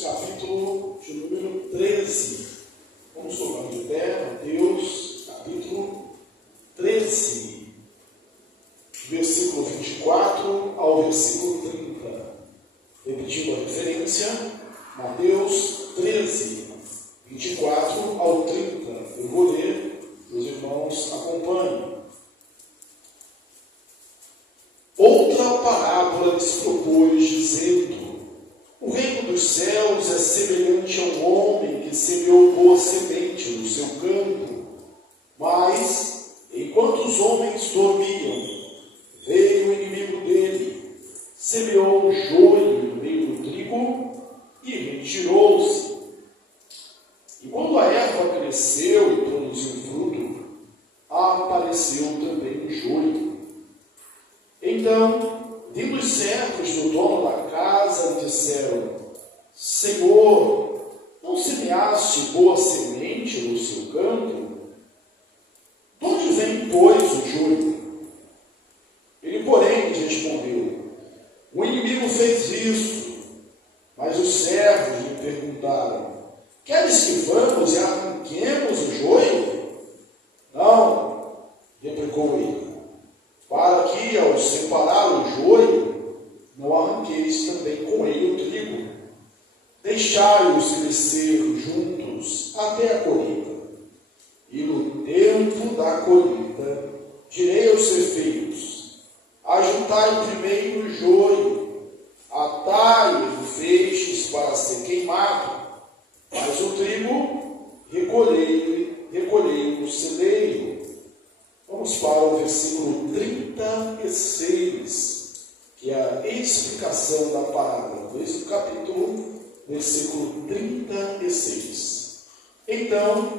Mateus, capítulo de número 13. Vamos colocar de pé, Mateus, capítulo 13, versículo 24 ao versículo 30. Repetindo a referência, Mateus 13, 24 ao 30. Eu vou ler, os irmãos acompanhem. Outra parábola lhes propôs, dizendo: o reino dos céus é semelhante a um homem que semeou boa semente no seu campo. Mas, enquanto os homens dormiam, veio o inimigo dele, semeou joio no meio do trigo e retirou-se. E quando a erva cresceu e produziu fruto, apareceu também o joio. Então, vindo os servos do dono da casa, lhe disseram: Senhor, não semeaste boa semente no seu campo? De onde vem, pois, o joio? Ele, porém, respondeu: o inimigo fez isso. Mas os servos lhe perguntaram: queres que vamos e arranquemos o joio? Não, replicou ele, para que, ao separar o joio, não arranqueis também com ele o trigo. Deixai-os crescer juntos até a colheita. E no tempo da colheita, direi aos ceifeiros: ajuntai primeiro o joio, atai-o feixes para ser queimado, mas o trigo recolhei no celeiro. Vamos para o versículo 36, que é a explicação da parábola. Desde o capítulo, versículo 36. Então,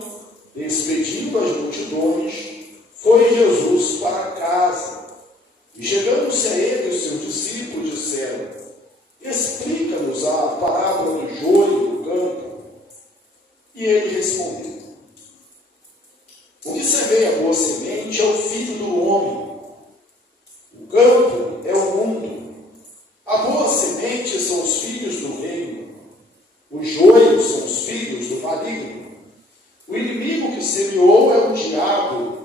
despedindo as multidões, foi Jesus para casa. E chegando-se a ele, os seus discípulos disseram: explica-nos a parábola do joio no campo. E ele respondeu: o que semeia a boa semente é o Filho do Homem. O campo é o mundo. A boa semente são os filhos do reino. Os joios são os filhos do maligno. O inimigo que semeou é o diabo.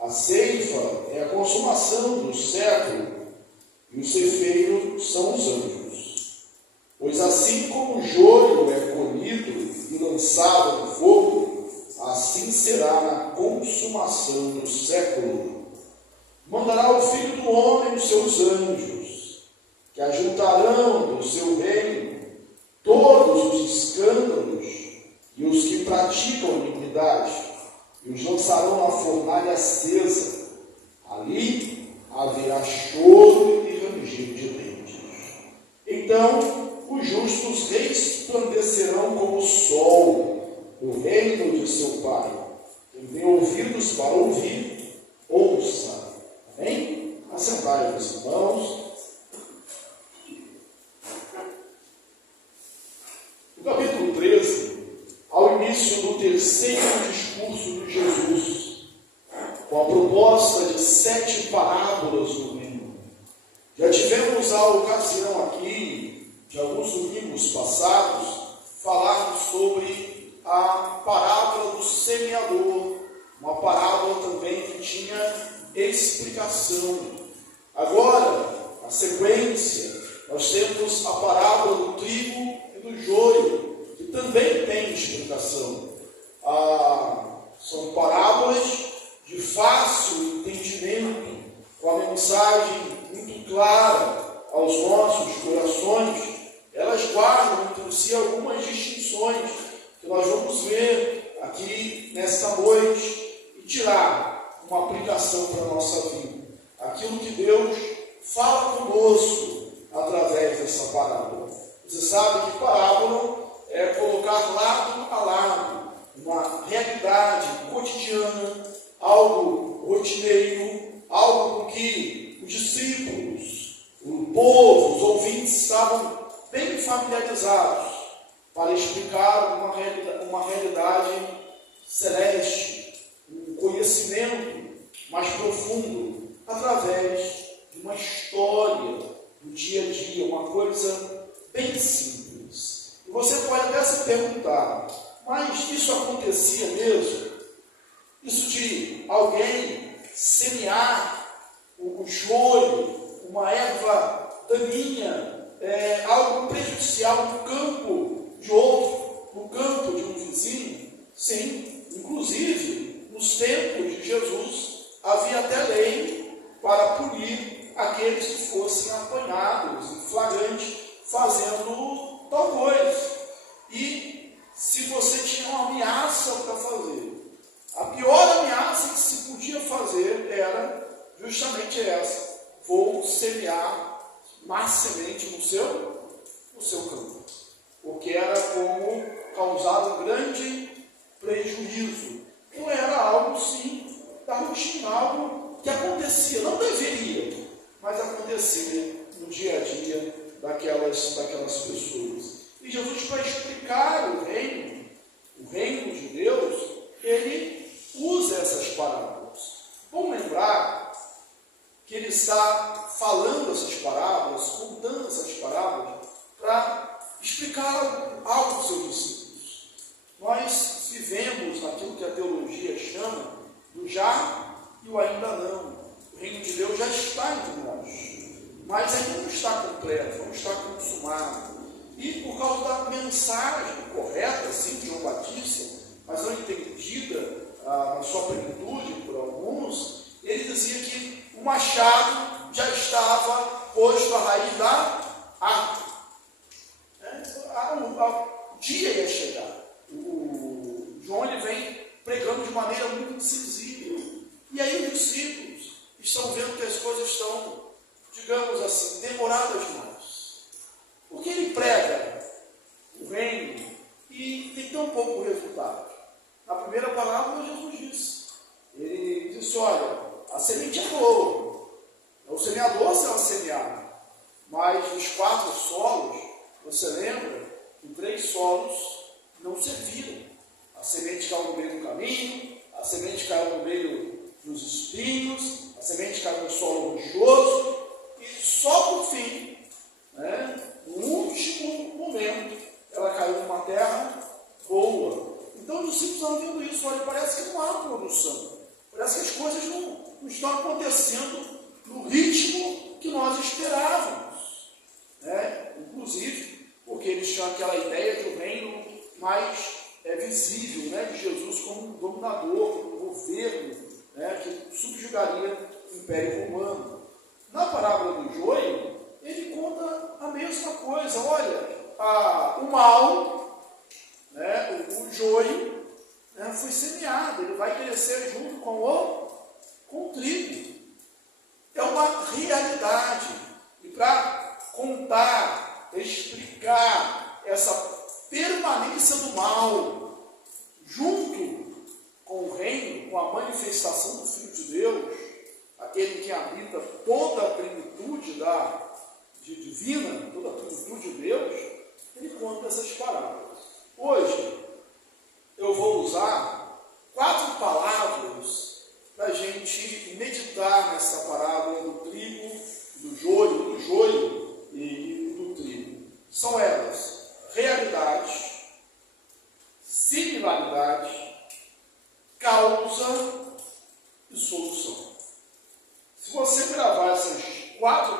A ceifa é a consumação do século. E o ceifeiro são os anjos. Pois assim como o joio é colhido e lançado no fogo, assim será na consumação do século. Mandará o Filho do Homem os seus anjos, que ajuntarão do seu reino todos os escândalos e os que praticam iniquidade, e os lançarão na fornalha acesa. Ali haverá choro e ranger de dentes. Então os justos resplandecerão como o sol no reino de seu Pai. Quem tem ouvidos para ouvir, ouça. Amém? Assentai-vos, irmãos. No capítulo 13, ao início do terceiro discurso de Jesus, com a proposta de 7 parábolas do reino. Já tivemos a ocasião aqui, de alguns domingos passados, falarmos sobre a parábola do semeador, uma parábola também que tinha explicação. Agora, na sequência, nós temos a parábola do trigo e do joio, que também tem explicação. São parábolas de fácil entendimento, com a mensagem muito clara aos nossos corações. Elas guardam entre si algumas distinções que nós vamos ver aqui nesta noite e tirar uma aplicação para a nossa vida. Aquilo que Deus fala conosco através dessa parábola. Você sabe que parábola é colocar lado a lado uma realidade cotidiana, algo rotineiro, algo com que os discípulos, o povo, os ouvintes estavam bem familiarizados, para explicar uma realidade celeste, um conhecimento mais profundo, através de uma história do dia a dia, uma coisa bem simples. E você perguntar, mas isso acontecia mesmo? Isso de alguém semear o joio, uma erva daninha, algo prejudicial no campo de outro, no campo de um vizinho? Sim, inclusive, nos tempos de Jesus, havia até lei para punir aqueles que fossem apanhados em flagrante fazendo tal coisa. E se você tinha uma ameaça para fazer, a pior ameaça que se podia fazer era justamente essa: vou semear má semente no seu campo, porque era como causar um grande prejuízo. Então era algo, sim, da rotina, algo que acontecia, não deveria, mas acontecia no dia a dia daquelas pessoas. E Jesus, para explicar o reino de Deus, ele usa essas parábolas. Vamos lembrar que ele está falando essas parábolas, contando essas parábolas, para explicar algo aos seus discípulos. Nós vivemos naquilo que a teologia chama do já e o ainda não. O reino de Deus já está entre nós, mas ainda não está completo, não está consumado. E por causa da mensagem correta, sim, de João Batista, mas não entendida na sua plenitude por alguns, ele dizia que o machado já estava posto à raiz da árvore. O dia ia chegar. O João ele vem pregando de maneira muito incisiva. E aí os discípulos estão vendo que as coisas estão, digamos assim, demoradas demais. Porque ele prega o reino e tem tão pouco resultado. Na primeira palavra, Jesus disse. Ele disse: olha, a semente é boa, o semeador será semeado, mas nos 4 solos, você lembra que 3 solos não serviram. A semente caiu no meio do caminho, a semente caiu no meio dos espinhos, a semente caiu no solo rochoso, e só por fim, no último momento, ela caiu numa terra boa. Então os discípulos estão vendo isso. Olha, parece que não há produção, parece que as coisas não estão acontecendo no ritmo que nós esperávamos, inclusive porque eles tinham aquela ideia de um reino mais visível, de Jesus como um dominador, como um governo, que subjugaria o Império Romano. Na parábola do joio, ele conta a mesma coisa. Olha, o mal, o joio, foi semeado, ele vai crescer junto com o trigo. É uma realidade. E para contar, explicar essa permanência do mal junto com o reino, com a manifestação do Filho de Deus, aquele que habita toda a plenitude divina, toda a plenitude de Deus, ele conta essas parábolas. Hoje, eu vou usar 4 palavras para a gente meditar nessa parábola do trigo, do joio e do trigo. São elas: realidade, similaridade, causa e solução. Se você gravar essas 4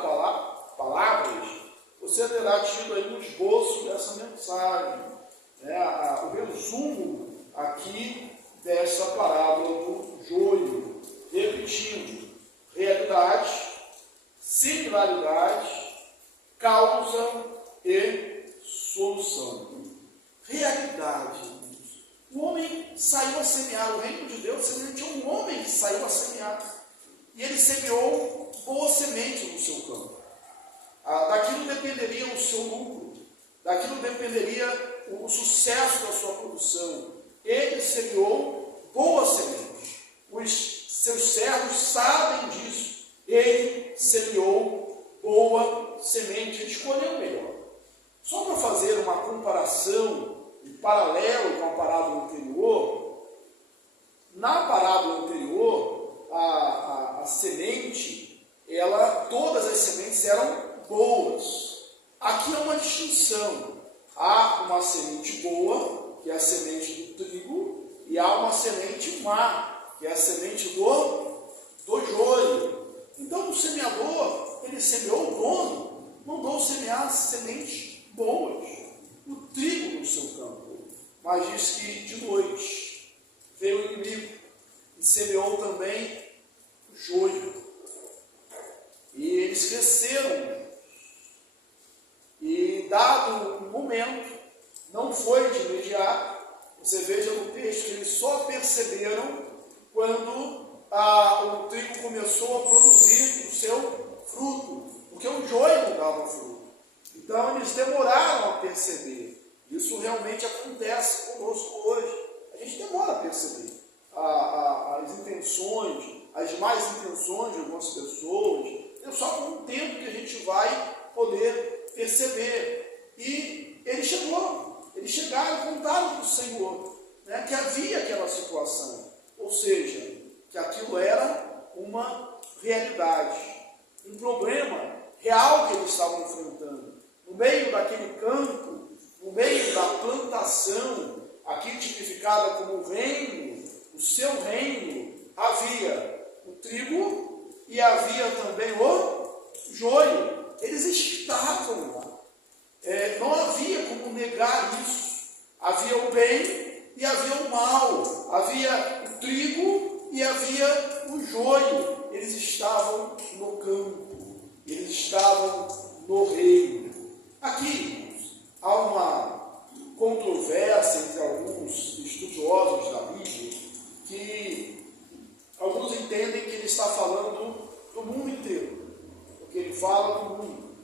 palavras, você terá tido aí um esboço dessa mensagem, o resumo aqui dessa parábola do joio. Repetindo: realidade, similaridade, causa e solução. Realidade: o homem saiu a semear. O reino de Deus semelhante a um homem que saiu a semear. E ele semeou boa semente no seu campo. Daquilo dependeria o seu lucro, daquilo dependeria o sucesso da sua produção. Ele semeou boa semente. Os seus servos sabem disso. Ele semeou boa semente. Ele escolheu o melhor. Só para fazer uma comparação em paralelo com a parábola anterior, na parábola anterior, a semente, todas as sementes eram boas. Aqui é uma distinção. Há uma semente boa, que é a semente do trigo, e há uma semente má, que é a semente do joio. Então, o semeador, ele semeou, o dono, mandou semear sementes boas, o trigo no seu campo. Mas diz que de noite veio o inimigo e semeou também o joio. E eles cresceram. E dado um momento, não foi de imediato. Você veja no texto que eles só perceberam quando o trigo começou a produzir o seu fruto, porque o joio não dava fruto. Então eles demoraram a perceber. Isso realmente acontece conosco hoje. A gente demora a perceber as intenções, as más intenções de algumas pessoas. É só com o tempo que a gente vai poder perceber. E eles chegaram e contaram para o Senhor, né, que havia aquela situação. Ou seja, que aquilo era uma realidade, um problema real que eles estavam enfrentando. No meio daquele campo, no meio da plantação, aqui tipificada como o reino, o seu reino, havia o trigo e havia também o joio. Eles estavam lá. Não havia como negar isso. Havia o bem e havia o mal. Havia o trigo e havia o joio. Eles estavam no campo. Eles estavam no reino. Aqui há uma controvérsia entre alguns estudiosos da Bíblia, que alguns entendem que ele está falando do mundo inteiro, porque ele fala do mundo.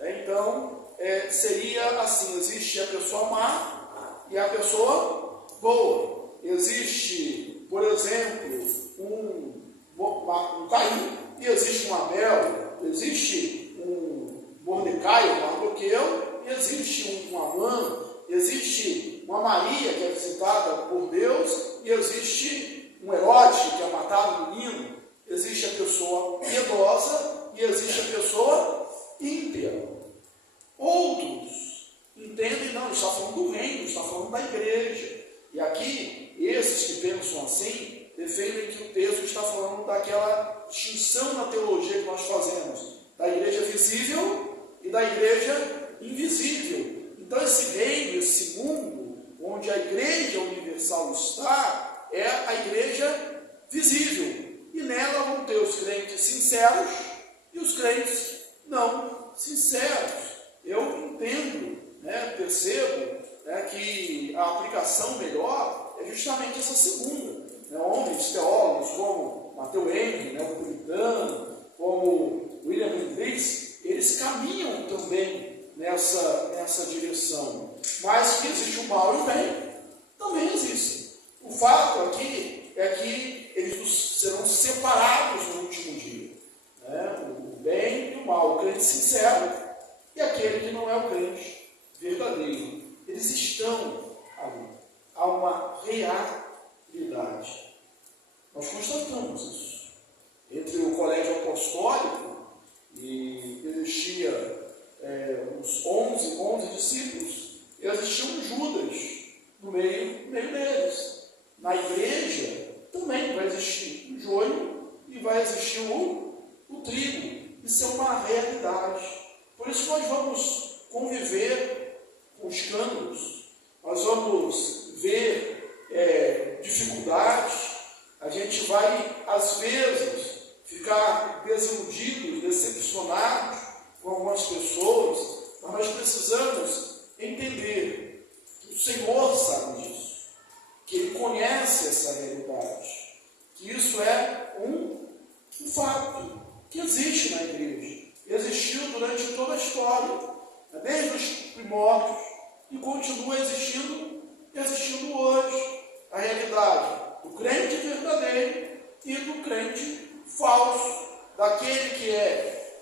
Então, seria assim: existe a pessoa má e a pessoa boa. Existe, por exemplo, um Caim e existe um Abel. Existe um Mordecai, um Mardoqueu, e existe um Amã. Existe uma Maria, que é visitada por Deus, e existe um Herodes, que é matado no menino. Existe a pessoa piedosa e existe a pessoa ímpia. Outros entendem, não, está falando do reino, está falando da igreja. E aqui, esses que pensam assim, defendem que o texto está falando daquela distinção na teologia que nós fazemos, da igreja visível e da igreja invisível. Então, esse reino, esse mundo, onde a igreja universal está, é a igreja visível. E nela vão ter os crentes sinceros e os crentes não sinceros. Eu entendo, percebo, que a aplicação melhor é justamente essa segunda. Homens teólogos como Matthew Henry, o puritano, como William Hendricks, eles caminham também nessa direção. Mas que existe o mal e o bem, também existe. O fato aqui é que eles serão separados no último dia. O bem e o mal, o crente sincero e aquele que não é o crente verdadeiro. Eles estão ali. Há uma realidade. Nós constatamos isso. Entre o colégio apostólico, e existia uns 11 discípulos, e existia um Judas no meio deles. Na igreja também vai existir o joio e vai existir o trigo. Isso é uma realidade. Por isso nós vamos conviver com escândalos, nós vamos ver dificuldades, a gente vai, às vezes, ficar desiludidos, decepcionados com algumas pessoas, mas nós precisamos entender que o Senhor sabe disso, que Ele conhece essa realidade, que isso é um fato que existe na igreja, existiu durante toda a história, desde os primórdios, e continua existindo hoje. A realidade do crente verdadeiro e do crente falso, daquele que é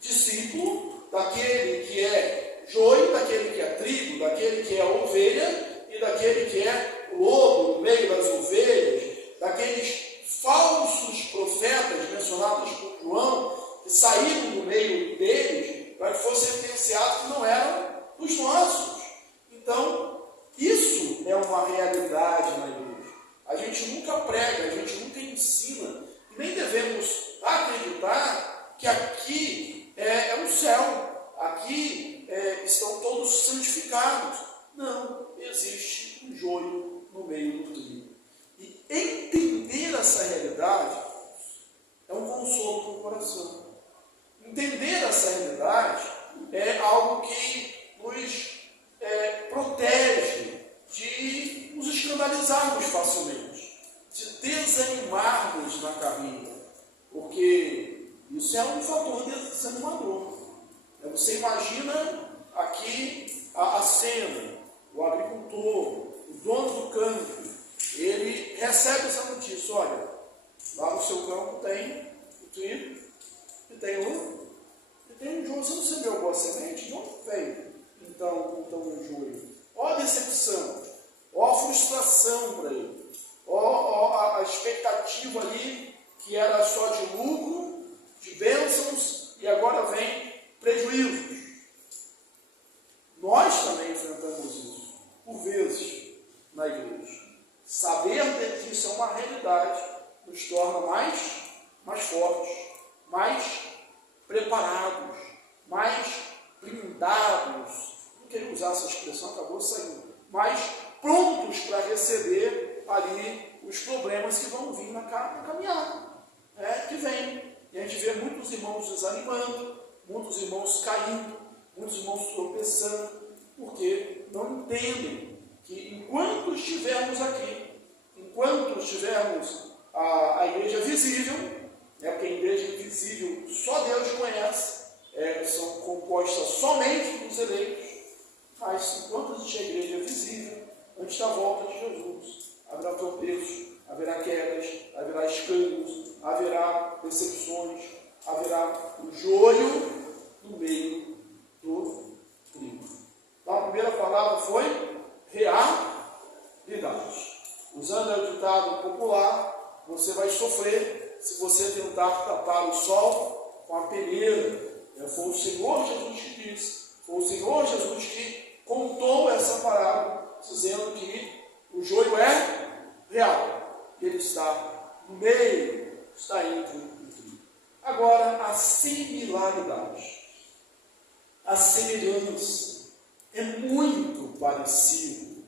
discípulo, daquele que é joio, daquele que é trigo, daquele que é ovelha e daquele que é lobo no meio das ovelhas, daqueles falsos profetas mencionados por João, que saíram do meio deles para que fossem sentenciados que não eram os nossos. Então, isso é uma realidade na igreja. A gente nunca prega, a gente nunca ensina, e nem devemos acreditar que aqui é o céu, aqui estão todos santificados. Não, existe um joio no meio do trigo. E entender essa realidade é um consolo para o coração. Entender essa realidade é algo que nos protege de nos escandalizarmos facilmente, de desanimarmos na carreira, porque isso é um fator desanimador. Você imagina aqui a cena, o agricultor, o dono do campo, ele recebe essa notícia: olha, lá no seu campo tem o trigo e tem o joio. Você não semeu boa semente? De onde veio então o joio? Ó a decepção, ó a frustração para ele, ó a expectativa ali que era só de lucro, de bênçãos, e agora vem prejuízos. Nós também enfrentamos isso, por vezes, na igreja. Saber disso é uma realidade, nos torna mais fortes, mais preparados, mais blindados. Não queria usar essa expressão, acabou saindo. Mais prontos para receber ali os problemas que vão vir na caminhada, que vem. E a gente vê muitos irmãos desanimando, muitos irmãos caindo, muitos irmãos tropeçando, porque não entendem que enquanto estivermos aqui, enquanto estivermos a igreja visível, porque a igreja invisível só Deus conhece, são compostas somente dos eleitos, mas enquanto existe a igreja visível, antes da volta de Jesus, haverá tropeços, haverá quedas, haverá escândalos, haverá decepções, haverá o joio no meio do trigo. Então, a primeira palavra foi realidade. Usando o ditado popular, você vai sofrer se você tentar tapar o sol com a peneira. Foi o Senhor Jesus que disse, foi o Senhor Jesus que contou essa parábola, dizendo que o joio é real. Ele está no meio, está entre o trigo. Agora, a similaridade. A semelhança é muito parecido.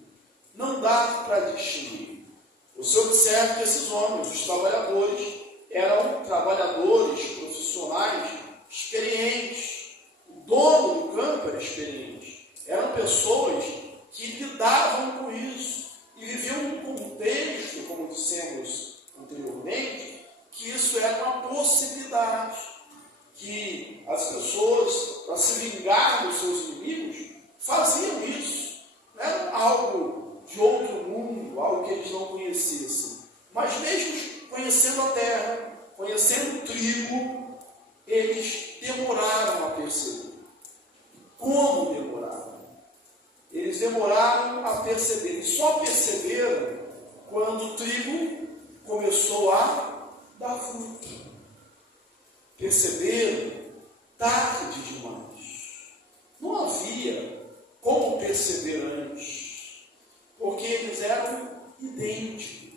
Não dá para distinguir. Você observa que esses homens, os trabalhadores, eram trabalhadores profissionais experientes. O dono do campo era experiente. Eram pessoas que lidavam com isso e viviam num contexto, como dissemos anteriormente, que isso era uma possibilidade, que as pessoas, para se vingar dos seus inimigos, faziam isso. Não era algo de outro mundo, algo que eles não conhecessem. Mas mesmo conhecendo a terra, conhecendo o trigo, eles demoraram a perceber. Como demoraram? Eles demoraram a perceber. Eles só perceberam quando o trigo começou a dar fruto. Perceberam tarde demais. Não havia como perceber antes, porque eles eram idênticos.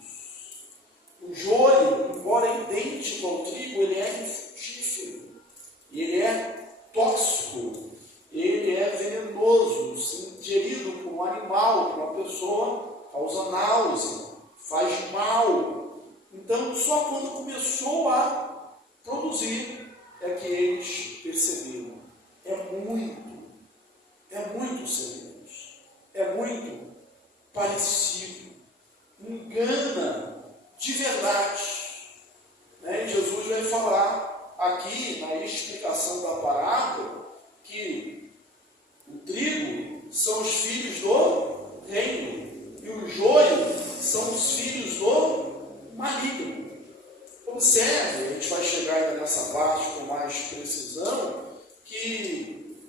O joio, embora idêntico ao trigo, ele é infrutífero, ele é tóxico, ele é venenoso, se ingerido por um animal, por uma pessoa, causa náusea, faz mal. Então, só quando começou a produzir é que eles perceberam. É muito semelhante, é muito parecido, engana de verdade. E Jesus vai falar aqui na explicação da parábola que o trigo são os filhos do reino e o joio são os filhos do maligno. Observe, a gente vai chegar ainda nessa parte com mais precisão, que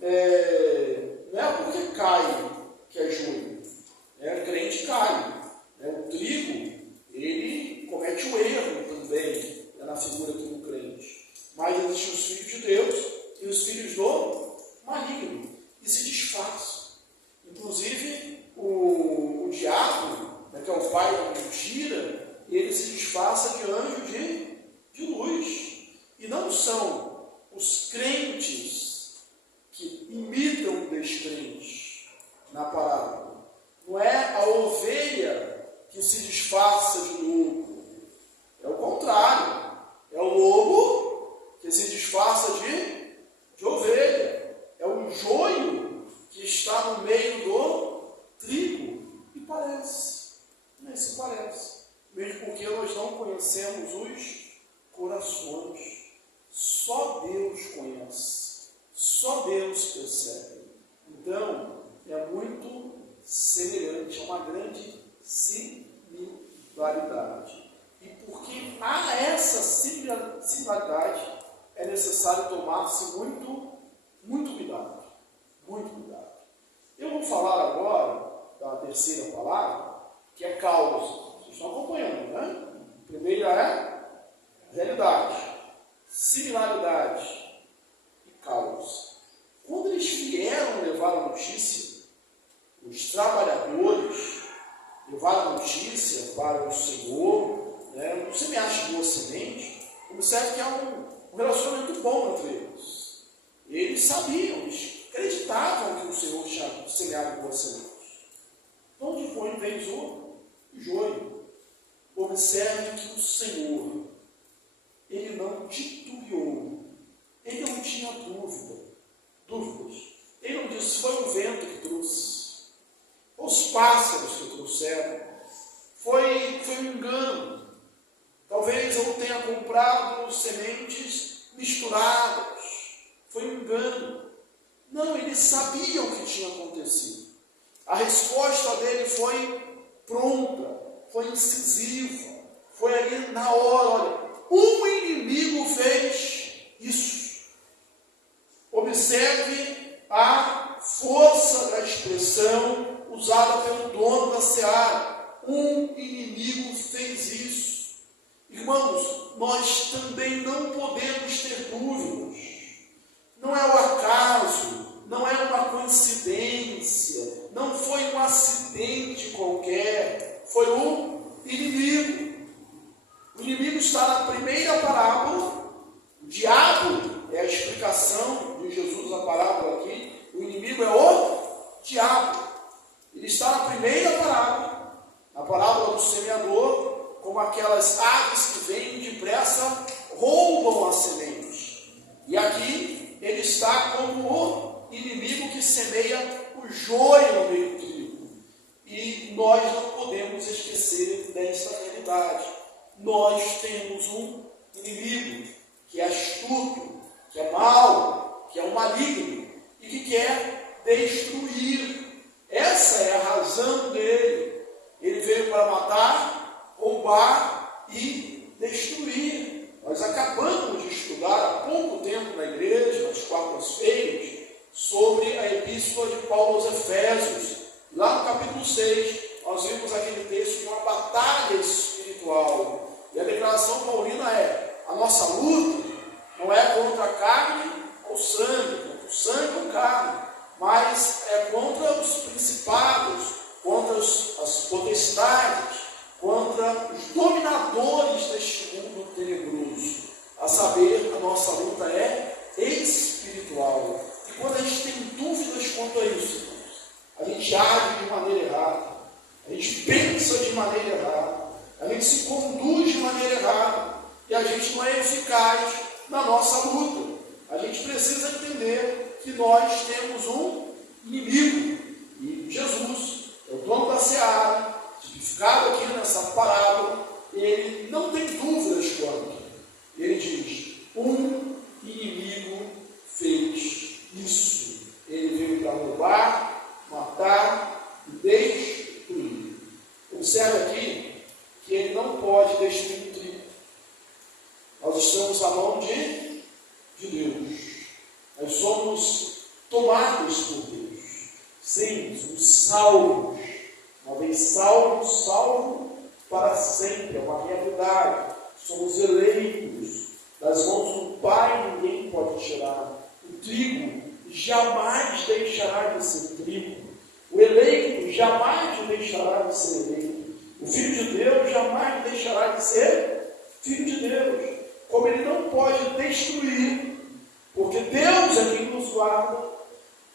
não é porque cai que é joio, o crente cai, o trigo, ele comete o erro também, na figura aqui do crente, mas existem os filhos de Deus e os filhos do maligno, e se disfarçam. Inclusive, de anjo de luz. E não são os crentes que imitam o descrente na parábola. Não é a ovelha que se disfarça de lobo. É o contrário. É o lobo que se disfarça de ovelha. É o joio que está no meio do trigo. E parece. Nem se parece. Mesmo porque nós não conhecemos os corações. Só Deus conhece. Só Deus percebe. Então, é muito semelhante, é uma grande similaridade. E porque há essa similaridade, é necessário tomar-se muito cuidado. Muito cuidado. Eu vou falar agora da terceira palavra, que é causa. Vocês estão acompanhando, né? A primeira é realidade, similaridade e causa. Quando eles vieram levar a notícia, os trabalhadores levaram a notícia para o Senhor, né, o semear de boa semente. Observe que há um relacionamento bom entre eles. Eles sabiam, eles acreditavam que o Senhor tinha semeado boa semente. Então, depois vem o joio. Observe que o Senhor, ele não titubeou, ele não tinha dúvidas. Ele não disse, foi o vento que trouxe, os pássaros que trouxeram, foi um engano. Talvez eu tenha comprado sementes misturadas, foi um engano. Não, eles sabiam o que tinha acontecido. A resposta dele foi pronta, foi incisiva, foi ali na hora. Olha, um inimigo fez isso. Observe a força da expressão usada pelo dono da seara. Um inimigo fez isso. Irmãos, nós também não podemos ter dúvidas. Não é o acaso, não é uma coincidência, não foi um acidente qualquer, foi um inimigo. O inimigo está na primeira parábola. O diabo é a explicação de Jesus na parábola aqui. O inimigo é o diabo. Ele está na primeira parábola, na parábola do semeador, como aquelas aves que vêm depressa, roubam a semente. E aqui ele está como o inimigo que semeia o joio no meio do trigo. E nós não podemos esquecer dessa realidade. Nós temos um inimigo que é astuto, que é mau, que é um maligno e que quer destruir. Essa é a razão dele. Ele veio para matar, roubar e destruir. Nós acabamos de estudar há pouco tempo na igreja, nas quartas-feiras, sobre a epístola de Paulo aos Efésios. Lá no capítulo 6, nós vimos aquele texto de uma batalha espiritual. E a declaração paulina é: a nossa luta não é contra a carne ou sangue ou carne, mas é contra os principados, contra as potestades, contra os dominadores deste mundo tenebroso. A saber, a nossa luta é espiritual. E quando a gente tem dúvidas quanto a isso, a gente age de maneira errada, a gente pensa de maneira errada, a gente se conduz de maneira errada, e a gente não é eficaz na nossa luta. A gente precisa entender que nós temos um inimigo, e Jesus é o dono da seara, tipificado aqui nessa parábola. Ele não tem dúvidas quanto. Ele diz: um inimigo fez isso. Ele veio para roubar, matar e destruir. Observe aqui que ele não pode destruir o trigo. Nós estamos na mão de Deus. Nós somos tomados por Deus. Sim, somos salvos. Uma vez salvos, salvo para sempre. É uma realidade. Somos eleitos. Das mãos do Pai ninguém pode tirar. O trigo jamais deixará de ser trigo. O eleito jamais deixará de ser eleito. O Filho de Deus jamais deixará de ser filho de Deus, como ele não pode destruir, porque Deus é quem nos guarda,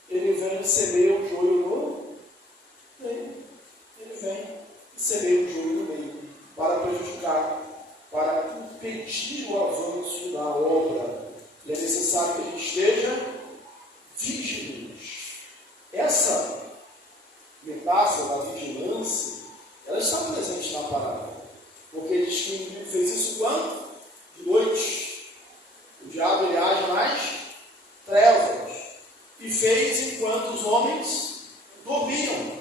ele vem e semeia o joio no meio. Ele vem e semeia o joio no meio, para prejudicar, para impedir o avanço da obra. E é necessário que a gente esteja vigilante. Essa metáfora da vigilância, ela está presente na parábola. Porque diz que o inimigo fez isso quando? De noite. O diabo ele age nas trevas. E fez enquanto os homens dormiam.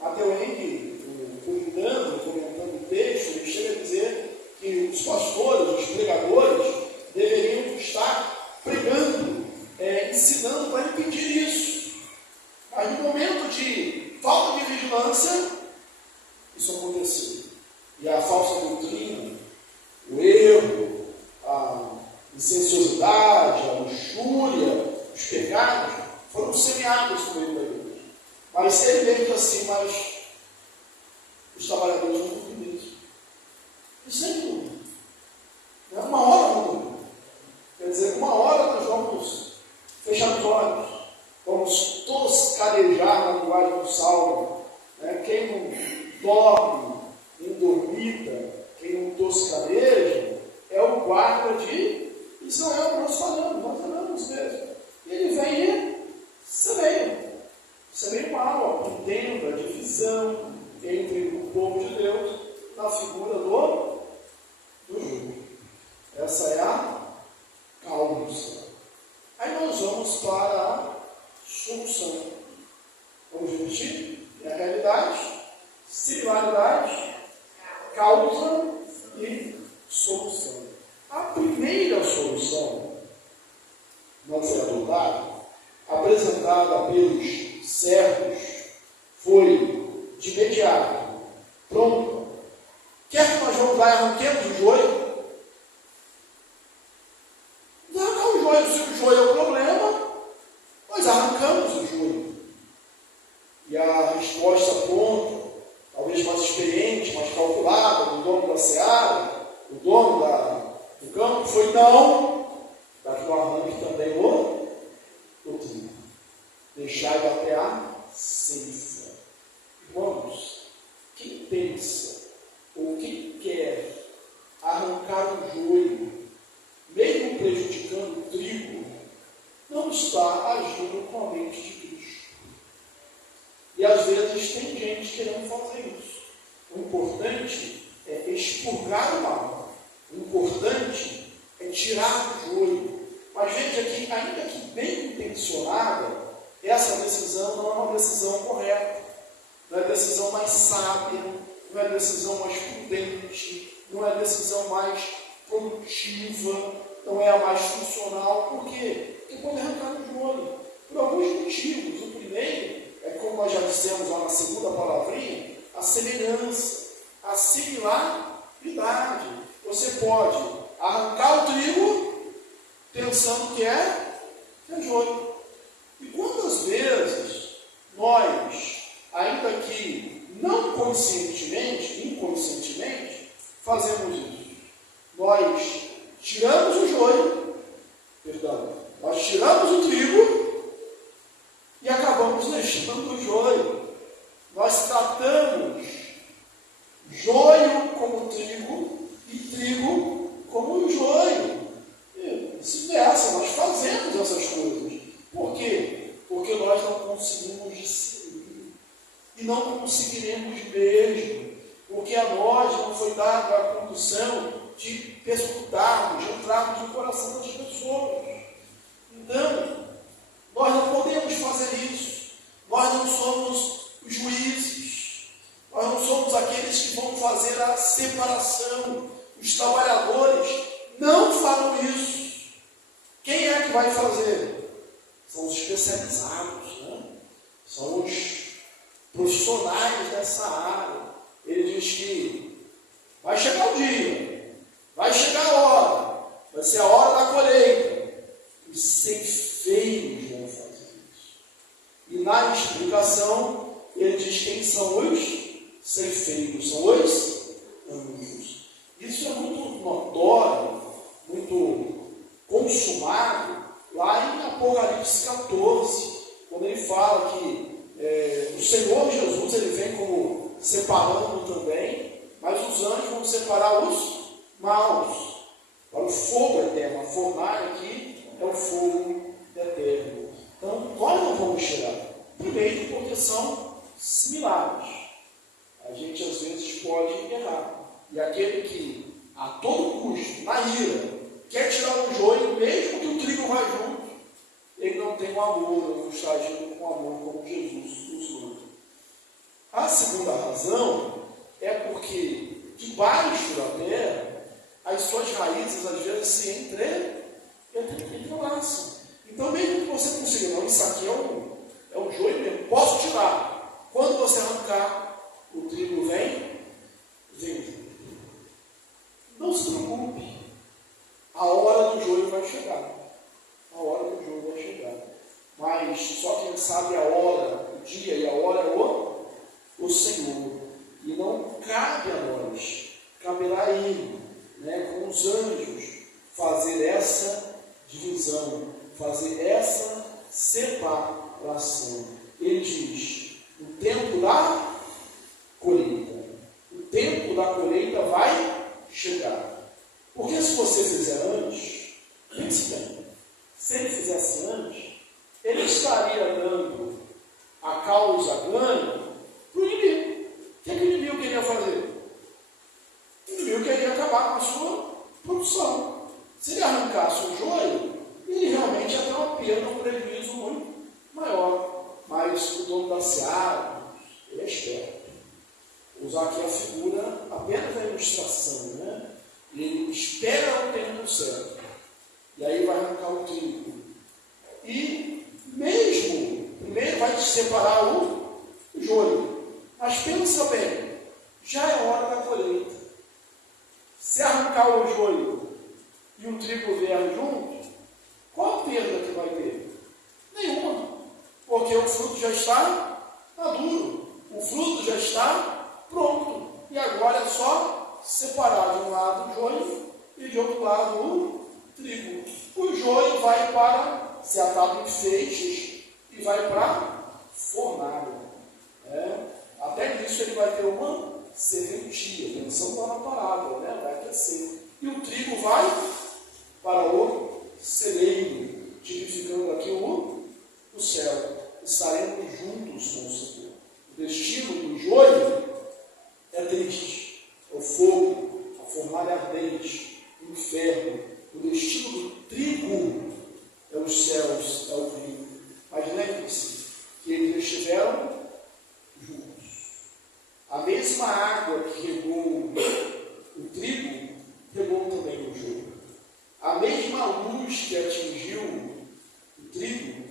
Mateus Henrique, comentando o texto, ele chega a dizer que os pastores, os pregadores, deveriam estar pregando, ensinando para impedir isso. Mas no momento de falta de vigilância, isso aconteceu. E a falsa doutrina, o erro, a licenciosidade, a luxúria, os pecados, foram semeados no meio da igreja. Mas ele mesmo assim, mas os trabalhadores não dormem isso. E sempre dormem. Uma hora não dormem. Quer dizer, uma hora nós vamos fechar os olhos, vamos toscarejar na linguagem do Salmo. Quem não dorme, nem dormita, quem não toscareja, é o guarda de Israel. Nós falamos mesmo. E ele vem e semeia mal, a contenda, a divisão entre o povo de Deus na figura do jugo. Essa é a causa. Aí nós vamos para a solução. Vamos repetir? É a realidade, similaridade, causa e solução. A primeira solução não foi apresentada pelos servos, foi de imediato, pronta. Quer que nós vamos lá e arranquemos o joio? Vamos arrancar o joio. Se o joio é o problema, nós arrancamos o joio. E a resposta pronta, talvez mais experiente, mais calculada, do dono da seara, o dono do campo, foi não, para que eu arranque também o trigo. Deixai até a ceifa. Irmãos, quem pensa ou quem quer arrancar o joio, mesmo prejudicando o trigo, não está agindo com a mente de Cristo. E às vezes tem gente querendo fazer isso. O importante é expurgar o mal. O importante é tirar o joio. Mas veja que, ainda que bem intencionada, essa decisão não é uma decisão correta, não é a decisão mais sábia, não é a decisão mais prudente, não é a decisão mais produtiva, não é a mais funcional. Por quê? Porque pode arrancar o joio, por alguns motivos. O primeiro é, como nós já dissemos lá na segunda palavrinha, a semelhança, a similaridade. Você pode arrancar o trigo pensando que é joio. E quantas vezes nós, ainda que não conscientemente, inconscientemente, fazemos isso? Nós tiramos o joio, nós tiramos o trigo e acabamos deixando o joio. Nós tratamos joio como trigo e trigo como joio. E vice-versa, nós fazemos essas coisas. Por quê? Porque nós não conseguimos discernir. E não conseguiremos mesmo. Porque a nós não foi dada a condução de perscrutarmos, de entrarmos no coração das pessoas. Então, nós não podemos fazer isso. Nós não somos os juízes. Nós não somos aqueles que vão fazer a separação. Os trabalhadores não falam isso. Quem é que vai fazer? São os especializados, São os profissionais dessa área. Ele diz que vai chegar o dia, vai chegar a hora, vai ser a hora da colheita. Os ceifeiros vão fazer isso. E na explicação, ele diz quem são os ceifeiros, são os anjos. Isso é muito notório, muito consumado lá em Apocalipse 14, quando ele fala que o Senhor Jesus ele vem como separando também, mas os anjos vão separar os maus para o fogo eterno. A fornalha aqui é o fogo eterno. Então, nós não vamos chegar. Primeiro, porque são similares. A gente às vezes pode errar. E aquele que, a todo custo, na ira, quer tirar o joio, mesmo que o trigo vá junto, ele não tem o amor, não está agindo com amor como Jesus nos manda. A segunda razão é porque debaixo da terra, as suas raízes às vezes se entrelaçam. Então, mesmo que você consiga, não, isso aqui é um joio mesmo, posso tirar. Quando você arrancar, o trigo vem. Não se preocupe, a hora do joio vai chegar. A hora do joio vai chegar. Mas só quem sabe a hora, o dia e a hora é o Senhor. E não cabe a nós, caberá a Ele, com os anjos, fazer essa divisão, fazer essa separação. Ele diz: o tempo da colheita. O tempo da colheita vai chegar. Porque se você fizer antes, pense bem, se ele fizesse antes, ele estaria dando a causa ganho para o inimigo. O que o inimigo queria fazer? O inimigo queria acabar com a sua produção. Se ele arrancasse o joio, ele realmente ia ter uma perda, um prejuízo muito maior. Mas o dono da seara, ele é esperto. Vou usar aqui a figura apenas da ilustração, Ele espera o tempo certo. E aí vai arrancar o trigo. E mesmo, primeiro vai separar o joio. Mas pensa bem, já é hora da colheita. Se arrancar o joio e o trigo vier junto, qual a perda que vai ter? Nenhuma. Porque o fruto já está maduro. O fruto já está pronto. E agora é só separar de um lado o joio e de outro lado o trigo. O joio vai para ser atado em feixes e vai para a fornalha. Até nisso ele vai ter uma serventia, pensando lá na parábola, vai aquecer. E o trigo vai para o celeiro, tipificando aqui o céu. Estaremos juntos com o Senhor. O destino do joio é triste, é o fogo, a fornalha ardente, o inferno. O destino do trigo é os céus, é o rio. Mas lembre-se que eles estiveram juntos. A mesma água que regou o trigo, regou também o joio. A mesma luz que atingiu o trigo,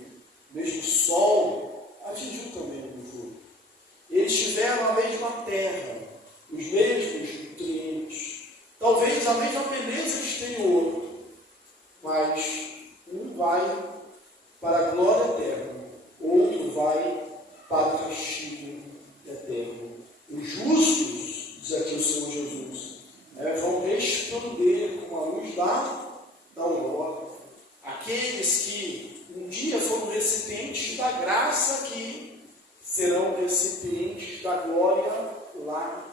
o mesmo sol, atingiu também o joio. Eles tiveram a mesma terra, os mesmos nutrientes, talvez a mesma beleza exterior, mas um vai para a glória eterna, outro vai para o castigo eterno. Os justos, diz aqui o Senhor Jesus, vão resplandecer com a luz da aurora. Aqueles que um dia foram recipientes da graça aqui, serão recipientes da glória lá.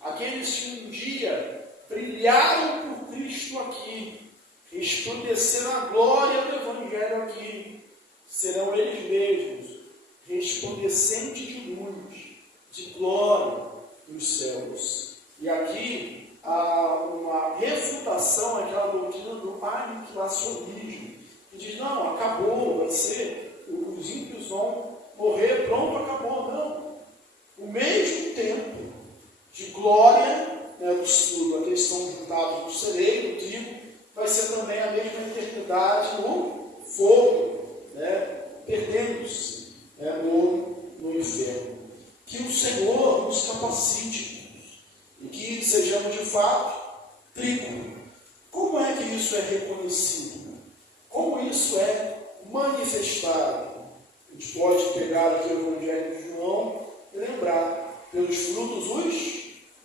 Aqueles que um dia brilharam por Cristo aqui, resplandeceram a glória do Evangelho aqui, serão eles mesmos resplandecentes de luz, de glória nos céus. E aqui há uma refutação àquela doutrina do aniquilacionismo, que diz: não, acabou, vai ser, os ímpios vão morrer, pronto, acabou. Não. O mesmo tempo de glória, aqueles que estão juntados no celeiro, no trigo, vai ser também a mesma eternidade no fogo, perdendo-se no inferno. Que o Senhor nos capacite e que sejamos de fato trigo. Como é que isso é reconhecido? Como isso é manifestado? A gente pode pegar aqui o Evangelho de João e lembrar: pelos frutos os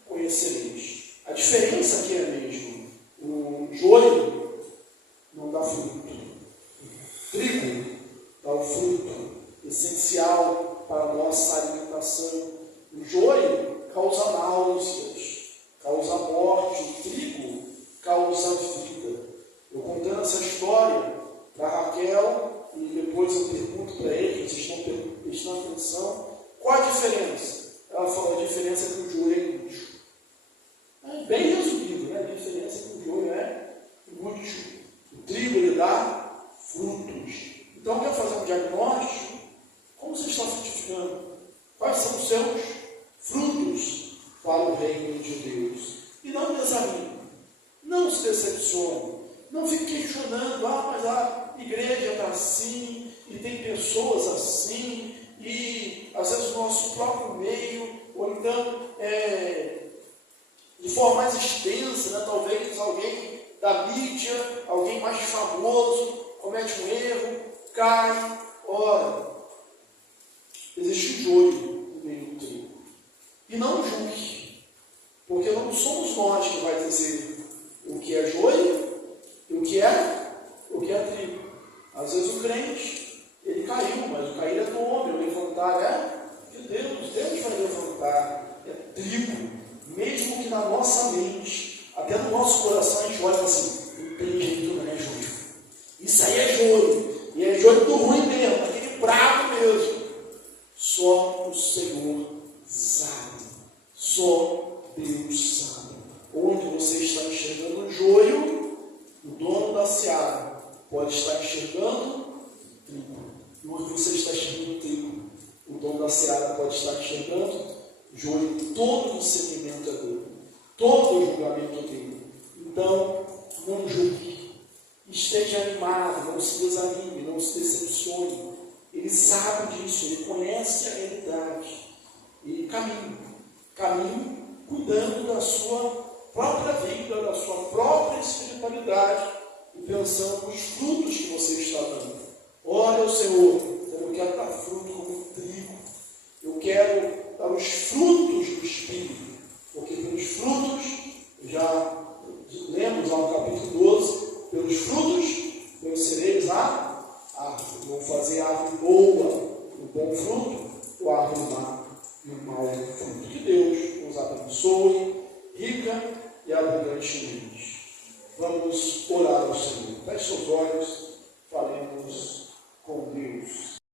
conhecereis. A diferença aqui é diagnóstico, como você está frutificando? Quais são os seus frutos para o reino de Deus? E não desanime, não se decepcione, não fique questionando, mas a igreja está assim, e tem pessoas assim, e às vezes o nosso próprio meio, ou então de forma mais extensa, né? Talvez alguém da mídia, alguém mais famoso, comete um erro, cai. Ora, existe o joio no meio do trigo. E não julgue, porque não somos nós que vai dizer o que é joio e o que é trigo. Às vezes o crente, ele caiu, mas o cair é do homem, o levantar é de Deus. Deus vai levantar, é trigo. Mesmo que na nossa mente, até no nosso coração, a gente olha assim, não tem jeito, não é joio. Isso aí é joio. E é joio do ruim mesmo, aquele bravo mesmo. Só o Senhor sabe. Só Deus sabe. Onde você está enxergando o joio, o dono da seara pode estar enxergando o trigo. E onde você está enxergando o trigo, o dono da seara pode estar enxergando o joio. Todo o discernimento é dele. Todo o julgamento é dele. Então, não julgue. Esteja animado, não se desanime, não se decepcione. Ele sabe disso, ele conhece a realidade. E caminhe cuidando da sua própria vida, da sua própria espiritualidade e pensando nos frutos que você está dando. Ore ao Senhor, eu quero dar fruto como trigo. Eu quero dar os frutos do Espírito.